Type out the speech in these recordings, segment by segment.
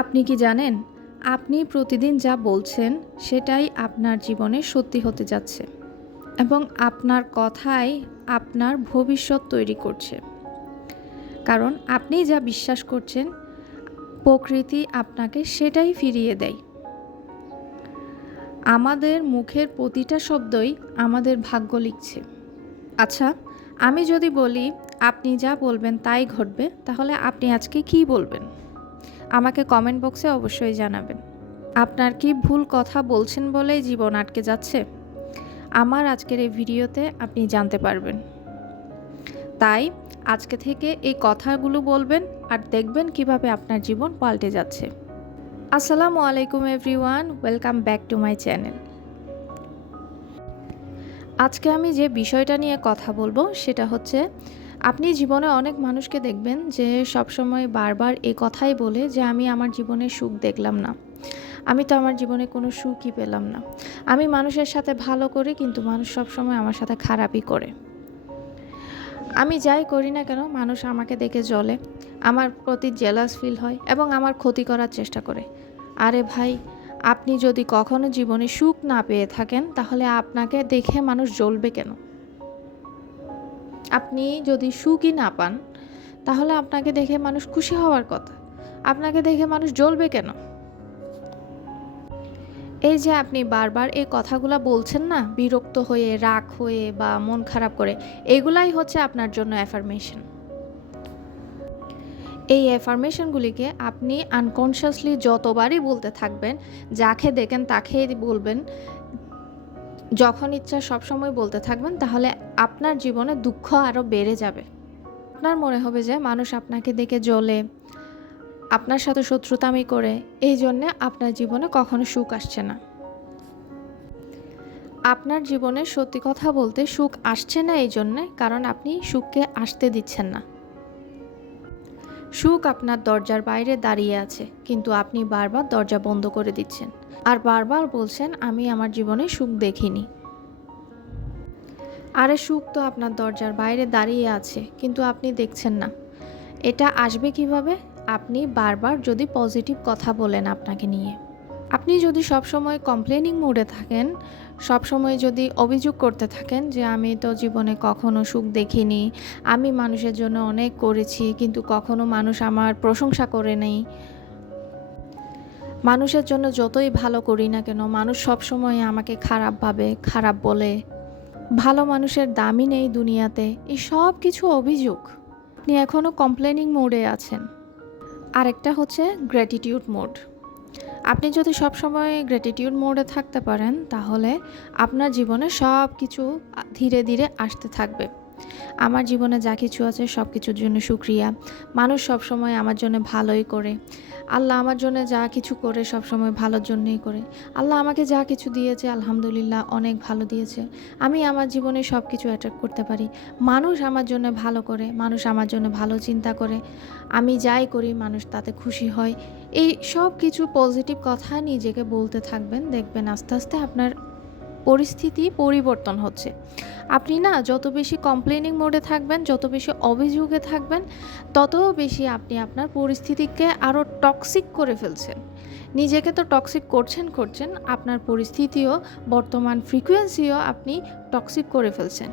আপনি কি জানেন? আপনি প্রতিদিন যা বলছেন সেটাই আপনার জীবনে সত্যি হতে যাচ্ছে এবং আপনার কথাই আপনার ভবিষ্যৎ তৈরি করছে। কারণ আপনি যা বিশ্বাস করছেন, প্রকৃতি আপনাকে সেটাই ফিরিয়ে দেয়। আমাদের মুখের প্রতিটা শব্দই আমাদের ভাগ্য লিখছে। আচ্ছা, আমি যদি বলি আপনি যা বলবেন তাই ঘটবে, তাহলে আপনি আজকে কী বলবেন? আমাকে কমেন্ট বক্সে অবশ্যই জানাবেন। আপনার কি ভুল কথা বলছেন বলেই জীবন আটকে যাচ্ছে? আমার আজকের এই ভিডিওতে আপনি জানতে পারবেন। তাই আজকে থেকে এই কথাগুলো বলবেন আর দেখবেন কিভাবে আপনার জীবন পাল্টে যাচ্ছে। আসসালামু আলাইকুম everyone, welcome back to my channel. আজকে আমি যে বিষয়টা নিয়ে কথা বলবো সেটা হচ্ছে, আপনি জীবনে অনেক মানুষকে দেখবেন যে সবসময় বারবার এই কথাই বলে যে আমি আমার জীবনে সুখ দেখলাম না। আমি তো আমার জীবনে কোনো সুখই পেলাম না। আমি মানুষের সাথে ভালো করি কিন্তু মানুষ সবসময় আমার সাথে খারাপই করে। আমি যাই করি না কেন মানুষ আমাকে দেখে জ্বলে, আমার প্রতি জেলাস ফিল হয় এবং আমার ক্ষতি করার চেষ্টা করে। আরে ভাই, আপনি যদি কখনো জীবনে সুখ না পেয়ে থাকেন তাহলে আপনাকে দেখে মানুষ জ্বলবে কেন? আপনি যদি সুখই না পান তাহলে আপনাকে দেখে মানুষ খুশি হওয়ার কথা। আপনাকে দেখে মানুষ জ্বলবে কেন? এই যে আপনি বারবার এই কথাগুলা বলছেন না, বিরক্ত হয়ে, রাগ হয়ে বা মন খারাপ করে, এগুলাই হচ্ছে আপনার জন্য অ্যাফার্মেশন। এই অ্যাফার্মেশনগুলিকে আপনি আনকনশিয়াসলি যতবারই বলতে থাকবেন, যাকে দেখেন তাকেই বলবেন, যখন ইচ্ছা সবসময় বলতে থাকবেন, তাহলে আপনার জীবনে দুঃখ আরও বেড়ে যাবে। আপনার মনে হবে যে মানুষ আপনাকে দেখে জ্বলে, আপনার সাথে শত্রুতামি করে, এই জন্যে আপনার জীবনে কখনো সুখ আসছে না। আপনার জীবনে সত্যি কথা বলতে সুখ আসছে না এই জন্যে, কারণ আপনি সুখকে আসতে দিচ্ছেন না। সুখ আপনার দরজার বাইরে দাঁড়িয়ে আছে, কিন্তু আপনি বারবার দরজা বন্ধ করে দিচ্ছেন আর বারবার বলছেন আমি আমার জীবনে সুখ দেখিনি। আরে সুখ তো আপনার দরজার বাইরে দাঁড়িয়ে আছে, কিন্তু আপনি দেখছেন না। এটা আসবে কিভাবে? আপনি বারবার যদি পজিটিভ কথা বলেন আপনাকে নিয়ে। আপনি যদি সবসময় কমপ্লেনিং মুডে থাকেন, সবসময় যদি অভিযোগ করতে থাকেন যে আমি তো জীবনে কখনো সুখ দেখিনি, আমি মানুষের জন্য অনেক করেছি কিন্তু কখনো মানুষ আমার প্রশংসা করে নেই, মানুষের জন্য যতই ভালো করি না কেন মানুষ সবসময় আমাকে খারাপ ভাবে, খারাপ বলে, ভালো মানুষের দামই নেই দুনিয়াতে, এই সব কিছু অভিযোগ। আপনি এখনও কমপ্লেনিং মোডে আছেন। আরেকটা হচ্ছে গ্র্যাটিটিউড মোড। আপনি যদি সবসময় গ্র্যাটিটিউড মোডে থাকতে পারেন তাহলে আপনার জীবনে সব কিছু ধীরে ধীরে আসতে থাকবে। আমার জীবনে যা কিছু আছে সব কিছুর জন্য শুকরিয়া। মানুষ সবসময় আমার জন্য ভালোই করে। আল্লাহ আমার জন্য যা কিছু করে সবসময় ভালোর জন্যই করে। আল্লাহ আমাকে যা কিছু দিয়েছে আলহামদুলিল্লাহ অনেক ভালো দিয়েছে। আমি আমার জীবনে সব কিছু অ্যাট্রাক্ট করতে পারি। মানুষ আমার জন্য ভালো করে, মানুষ আমার জন্য ভালো চিন্তা করে। আমি যাই করি মানুষ তাতে খুশি হয়। এই সব কিছু পজিটিভ কথা নিজেকে বলতে থাকবেন, দেখবেন আস্তে আস্তে আপনার পরিস্থিতি পরিবর্তন হচ্ছে। আপনি না যত বেশি কমপ্লেনিং মোডে থাকবেন, যত বেশি অভিযোগে থাকবেন, তত বেশি আপনি আপনার পরিস্থিতিকে আরও টক্সিক করে ফেলছেন। নিজেকে তো টক্সিক করছেন, আপনার পরিস্থিতিও, বর্তমান ফ্রিকোয়েন্সিও আপনি টক্সিক করে ফেলছেন।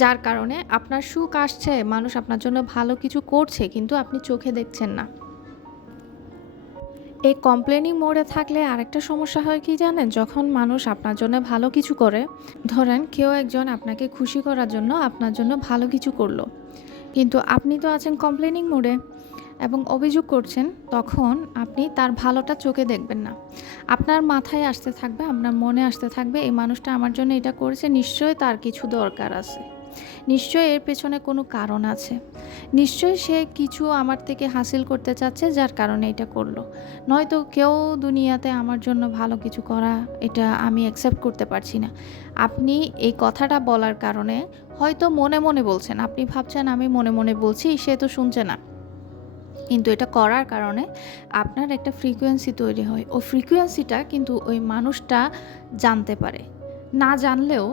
যার কারণে আপনার সুখ আসছে, মানুষ আপনার জন্য ভালো কিছু করছে কিন্তু আপনি চোখে দেখছেন না। এই কমপ্লেনিং মোডে থাকলে আরেকটা সমস্যা হয় কি জানেন? যখন মানুষ আপনার জন্য ভালো কিছু করে, ধরেন কেউ একজন আপনাকে খুশি করার জন্য আপনার জন্য ভালো কিছু করলো, কিন্তু আপনি তো আছেন কমপ্লেনিং মোডে এবং অভিযোগ করছেন, তখন আপনি তার ভালোটা চোখে দেখবেন না। আপনার মাথায় আসতে থাকবে, আপনার মনে আসতে থাকবে এই মানুষটা আমার জন্য এটা করেছে, নিশ্চয়ই তার কিছু দরকার আছে, নিশ্চয়ই এর পেছনে কোনো কারণ আছে, নিশ্চয়ই সে কিছু আমার থেকে হাসিল করতে চাচ্ছে যার কারণে এটা করলো। নয়তো কেউ দুনিয়াতে আমার জন্য ভালো কিছু করা এটা আমি অ্যাকসেপ্ট করতে পারছি না। আপনি এই কথাটা বলার কারণে হয়তো মনে মনে বলছেন, আপনি ভাবছেন আমি মনে মনে বলছি, সে তো শুনছে না, কিন্তু এটা করার কারণে আপনার একটা ফ্রিকোয়েন্সি তৈরি হয়। ও ফ্রিকোয়েন্সিটা কিন্তু ওই মানুষটা জানতে পারে। না জানলেও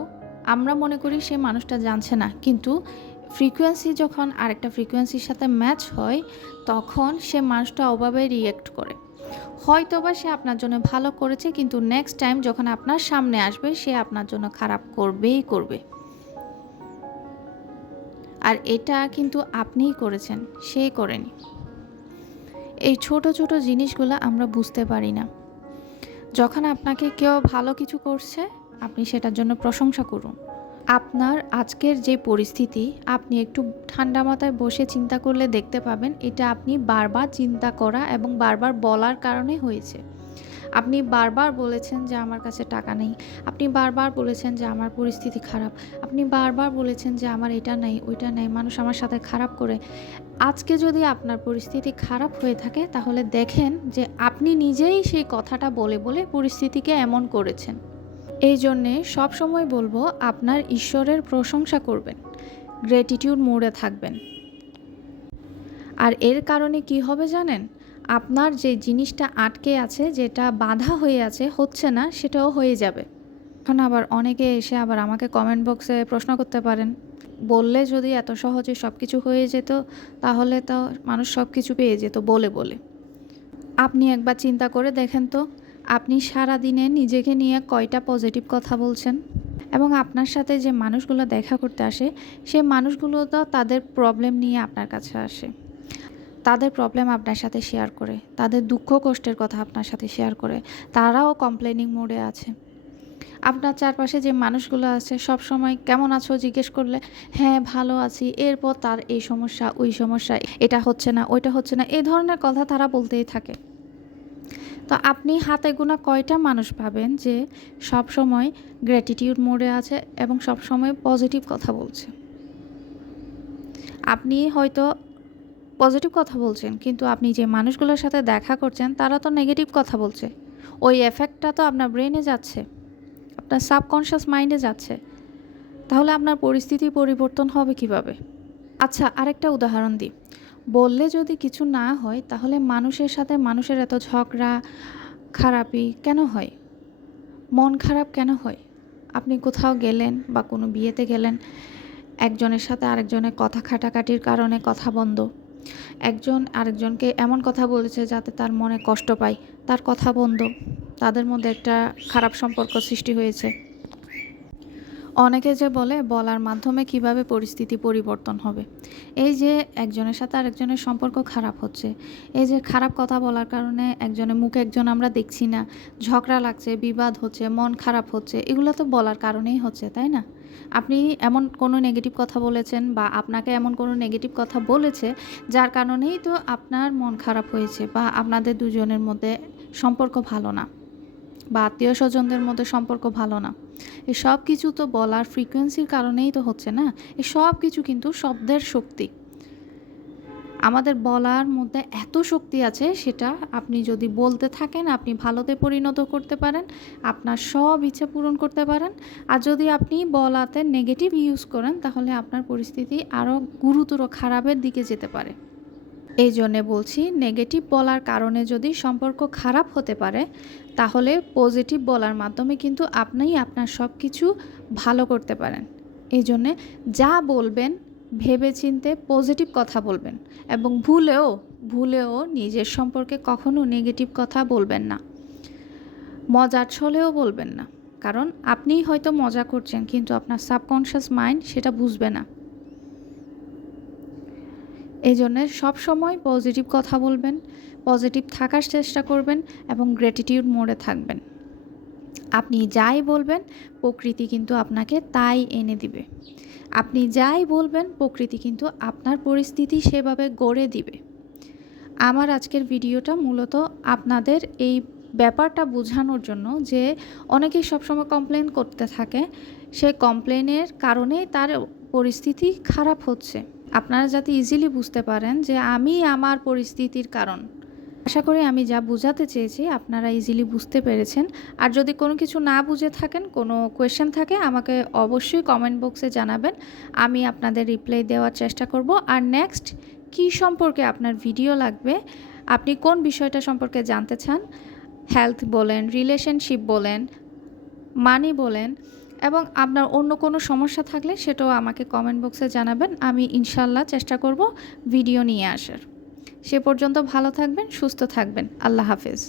আমরা মনে করি সে মানুষটা জানছে না, কিন্তু ফ্রিকোয়েন্সি যখন আরেকটা ফ্রিকোয়েন্সির সাথে ম্যাচ হয়, তখন সে মানুষটা ওভাবে রিঅ্যাক্ট করে। হয়তোবা সে আপনার জন্য ভালো করেছে, কিন্তু নেক্সট টাইম যখন আপনার সামনে আসবে সে আপনার জন্য খারাপ করবেই করবে। আর এটা কিন্তু আপনিই করেছেন, সে করেনি। এই ছোট ছোট জিনিসগুলো আমরা বুঝতে পারি না। যখন আপনাকে কেউ ভালো কিছু করছে, আপনি সেটার জন্য প্রশংসা করুন। আপনার আজকের যে পরিস্থিতি, আপনি একটু ঠান্ডা মাথায় বসে চিন্তা করলে দেখতে পাবেন এটা আপনি বারবার চিন্তা করা এবং বারবার বলার কারণে হয়েছে। আপনি বারবার বলেছেন যে আমার কাছে টাকা নেই, আপনি বারবার বলেছেন যে আমার পরিস্থিতি খারাপ, আপনি বারবার বলেছেন যে আমার এটা নেই ওইটা নেই, মানুষ আমার সাথে খারাপ করে। আজকে যদি আপনার পরিস্থিতি খারাপ হয়ে থাকে, তাহলে দেখেন যে আপনি নিজেই সেই কথাটা বলে বলে পরিস্থিতিকে এমন করেছেন। এই জন্যে সবসময় বলবো, আপনার ঈশ্বরের প্রশংসা করবেন, গ্র্যাটিটিউড মোডে থাকবেন। আর এর কারণে কি হবে জানেন? আপনার যে জিনিসটা আটকে আছে, যেটা বাধা হয়ে আছে, হচ্ছে না, সেটাও হয়ে যাবে। এখন আবার অনেকে এসে আবার আমাকে কমেন্ট বক্সে প্রশ্ন করতে পারেন, বললে যদি এত সহজে সব কিছু হয়ে যেত, তাহলে তো মানুষ সব কিছু পেয়ে যেত বলে বলে। আপনি একবার চিন্তা করে দেখেন তো, আপনি সারাদিনে নিজেকে নিয়ে কয়টা পজিটিভ কথা বলছেন? এবং আপনার সাথে যে মানুষগুলো দেখা করতে আসে, সে মানুষগুলো তো তাদের প্রবলেম নিয়ে আপনার কাছে আসে, তাদের প্রবলেম আপনার সাথে শেয়ার করে, তাদের দুঃখ কষ্টের কথা আপনার সাথে শেয়ার করে, তারাও কমপ্লেনিং মোডে আছে। আপনার চারপাশে যে মানুষগুলো আছে, সব সময় কেমন আছো জিজ্ঞেস করলে হ্যাঁ ভালো আছি, এরপর তার এই সমস্যা ওই সমস্যা, এটা হচ্ছে না ওইটা হচ্ছে না, এই ধরনের কথা তারা বলতেই থাকে। তো আপনি হাতে গোনা কয়টা মানুষ পাবেন যে সব সময় গ্র্যাটিটিউড মোডে আছে এবং সব সময় পজিটিভ কথা বলছে? আপনি হয়তো পজিটিভ কথা বলছেন, কিন্তু আপনি যে মানুষগুলোর সাথে দেখা করছেন তারা তো নেগেটিভ কথা বলছে। ওই এফেক্টটা তো আপনার ব্রেনে যাচ্ছে, আপনার সাবকনশিয়াস মাইন্ডে যাচ্ছে। তাহলে আপনার পরিস্থিতি পরিবর্তন হবে কিভাবে? আচ্ছা, আরেকটা উদাহরণ দিই। বললে যদি কিছু না হয়, তাহলে মানুষের সাথে মানুষের এত ঝগড়া খারাপি কেন হয়? মন খারাপ কেন হয়? আপনি কোথাও গেলেন বা কোনো বিয়েতে গেলেন, একজনের সাথে আরেকজনের কথা কাটাকাটির কারণে কথা বন্ধ। একজন আরেকজনকে এমন কথা বলেছে যাতে তার মনে কষ্ট পায়, তার কথা বন্ধ। তাদের মধ্যে একটা খারাপ সম্পর্ক সৃষ্টি হয়েছে। অনেকে যে বলে বলার মাধ্যমে কিভাবে পরিস্থিতি পরিবর্তন হবে। এই যে একজনের সাথে আরেকজনের সম্পর্ক খারাপ হচ্ছে, এই যে খারাপ কথা বলার কারণে একজনের মুখে একজন আমরা দেখছি না, ঝগড়া লাগছে, বিবাদ হচ্ছে, মন খারাপ হচ্ছে, এগুলো তো বলার কারণেই হচ্ছে, তাই না? আপনি এমন কোনো নেগেটিভ কথা বলেছেন বা আপনাকে এমন কোনো নেগেটিভ কথা বলেছে, যার কারণেই তো আপনার মন খারাপ হয়েছে বা আপনাদের দুজনের মধ্যে সম্পর্ক ভালো না বা আত্মীয় স্বজনদের মধ্যে সম্পর্ক ভালো না। এই সব কিছু তো বলার ফ্রিকোয়েন্সির কারণেই তো হচ্ছে না। এই সব কিছু কিন্তু শব্দের শক্তি। আমাদের বলার মধ্যে এত শক্তি আছে, সেটা আপনি যদি বলতে থাকেন, আপনি ভালোতে পরিণত করতে পারেন, আপনার সব ইচ্ছা পূরণ করতে পারেন। আর যদি আপনি বলাতে নেগেটিভ ইউজ করেন, তাহলে আপনার পরিস্থিতি আরও গুরুতর খারাপের দিকে যেতে পারে। এই জন্যে বলছি, নেগেটিভ বলার কারণে যদি সম্পর্ক খারাপ হতে পারে, তাহলে পজিটিভ বলার মাধ্যমে কিন্তু আপনিই আপনার সব কিছু ভালো করতে পারেন। এই জন্যে যা বলবেন ভেবেচিন্তে পজিটিভ কথা বলবেন এবং ভুলেও নিজের সম্পর্কে কখনো নেগেটিভ কথা বলবেন না। মজার ছলেও বলবেন না, কারণ আপনিই হয়তো মজা করছেন, কিন্তু আপনার সাবকনশিয়াস মাইন্ড সেটা বুঝবে না। এই জন্যে সবসময় পজিটিভ কথা বলবেন, পজিটিভ থাকার চেষ্টা করবেন এবং গ্র্যাটিটিউড মোডে থাকবেন। আপনি যাই বলবেন, প্রকৃতি কিন্তু আপনাকে তাই এনে দিবে। আপনি যাই বলবেন, প্রকৃতি কিন্তু আপনার পরিস্থিতি সেভাবে গড়ে দিবে। আমার আজকের ভিডিওটা মূলত আপনাদের এই ব্যাপারটা বোঝানোর জন্য যে অনেকেই সবসময় কমপ্লেন করতে থাকে, সেই কমপ্লেনের কারণে তার পরিস্থিতি খারাপ হচ্ছে। আপনারা যাতে ইজিলি বুঝতে পারেন যে আমি আমার পরিস্থিতির কারণ। আশা করি আমি যা বোঝাতে চেয়েছি আপনারা ইজিলি বুঝতে পেরেছেন। আর যদি কোনো কিছু না বুঝে থাকেন, কোনো কোয়েশ্চেন থাকে, আমাকে অবশ্যই কমেন্ট বক্সে জানাবেন। আমি আপনাদের রিপ্লাই দেওয়ার চেষ্টা করব। আর নেক্সট কী সম্পর্কে আপনার ভিডিও লাগবে, আপনি কোন বিষয়টা সম্পর্কে জানতে চান, হেলথ বলেন, রিলেশনশিপ বলেন, মানি বলেন, এবং আপনার অন্য কোনো সমস্যা থাকলে সেটাও আমাকে কমেন্ট বক্সে জানাবেন। আমি ইনশাআল্লাহ চেষ্টা করব ভিডিও নিয়ে আসার। সে পর্যন্ত ভালো থাকবেন, সুস্থ থাকবেন। আল্লাহ হাফেজ।